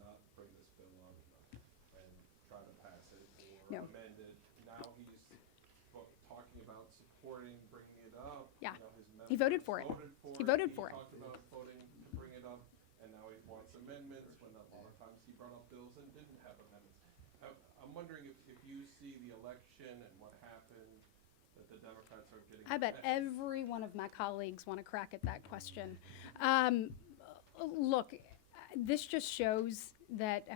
not bring this bill up and try to pass it or No. amend it. Now he's talking about supporting bringing it up. Yeah. You know, his He voted for it. He voted for it. He talked about voting to bring it up, and now he wants amendments when a lot of times he brought up bills and didn't have amendments. I'm wondering if you see the election and what happened, that the Democrats are getting. I bet every one of my colleagues want to crack at that question. Look, this just shows that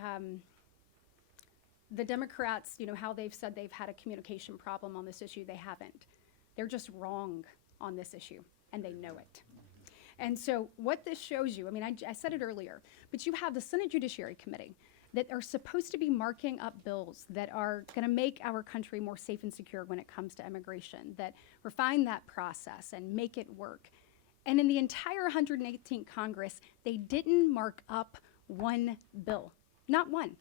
the Democrats, you know, how they've said they've had a communication problem on this issue, they haven't. They're just wrong on this issue, and they know it. And so what this shows you, I mean, I said it earlier, but you have the Senate Judiciary Committee that are supposed to be marking up bills that are going to make our country more safe and secure when it comes to immigration, that refine that process and make it work. And in the entire 118th Congress, they didn't mark up one bill, not one.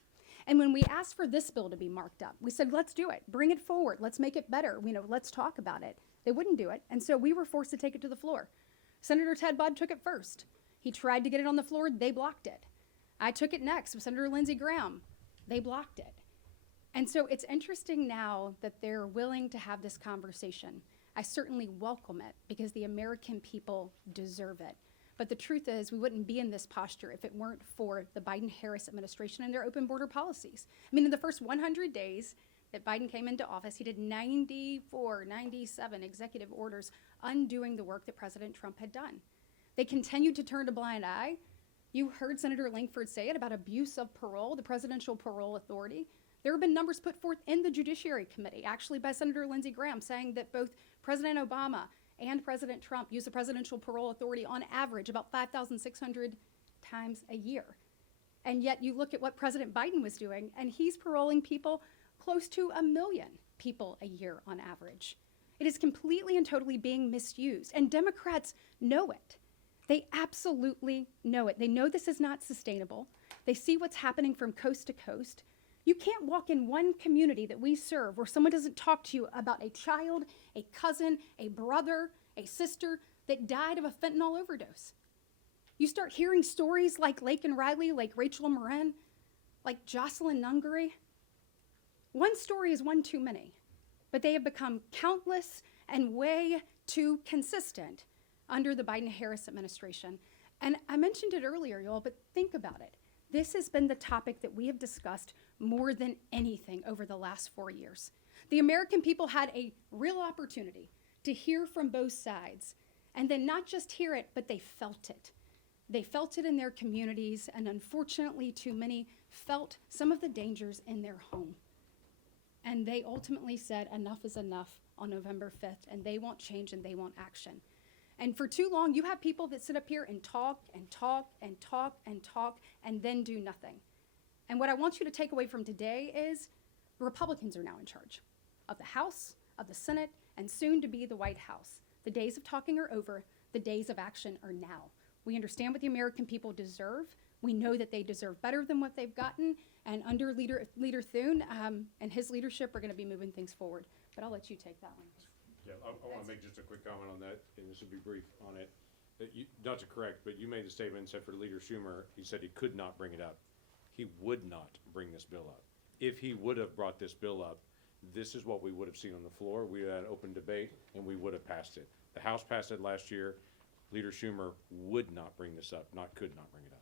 And when we asked for this bill to be marked up, we said, let's do it, bring it forward, let's make it better, you know, let's talk about it. They wouldn't do it, and so we were forced to take it to the floor. Senator Ted Budd took it first. He tried to get it on the floor, they blocked it. I took it next with Senator Lindsey Graham. They blocked it. And so it's interesting now that they're willing to have this conversation. I certainly welcome it because the American people deserve it. But the truth is we wouldn't be in this posture if it weren't for the Biden-Harris administration and their open border policies. I mean, in the first 100 days that Biden came into office, he did 94, 97 executive orders undoing the work that President Trump had done. They continued to turn a blind eye. You heard Senator Langford say it about abuse of parole, the Presidential Parole Authority. There have been numbers put forth in the Judiciary Committee, actually by Senator Lindsey Graham, saying that both President Obama and President Trump use the Presidential Parole Authority on average about 5,600 times a year. And yet you look at what President Biden was doing, and he's paroling people close to 1 million people a year on average. It is completely and totally being misused, and Democrats know it. They absolutely know it. They know this is not sustainable. They see what's happening from coast to coast. You can't walk in one community that we serve where someone doesn't talk to you about a child, a cousin, a brother, a sister that died of a fentanyl overdose. You start hearing stories like Laken Riley, like Rachel Morin, like Jocelyn Nungary. One story is one too many, but they have become countless and way too consistent under the Biden-Harris administration. And I mentioned it earlier, y'all, but think about it. This has been the topic that we have discussed more than anything over the last 4 years. The American people had a real opportunity to hear from both sides, and then not just hear it, but they felt it. They felt it in their communities, and unfortunately, too many felt some of the dangers in their home. And they ultimately said enough is enough on November 5th, and they want change and they want action. And for too long, you have people that sit up here and talk and talk and talk and talk and then do nothing. And what I want you to take away from today is the Republicans are now in charge of the House, of the Senate, and soon to be the White House. The days of talking are over. The days of action are now. We understand what the American people deserve. We know that they deserve better than what they've gotten. And under Leader Thune and his leadership, we're going to be moving things forward. But I'll let you take that one. Yeah, I want to make just a quick comment on that, and this will be brief on it. Not to correct, but you made the statement and said for Leader Schumer, he said he could not bring it up. He would not bring this bill up. If he would have brought this bill up, this is what we would have seen on the floor. We had an open debate, and we would have passed it. The House passed it last year. Leader Schumer would not bring this up, not could not bring it up.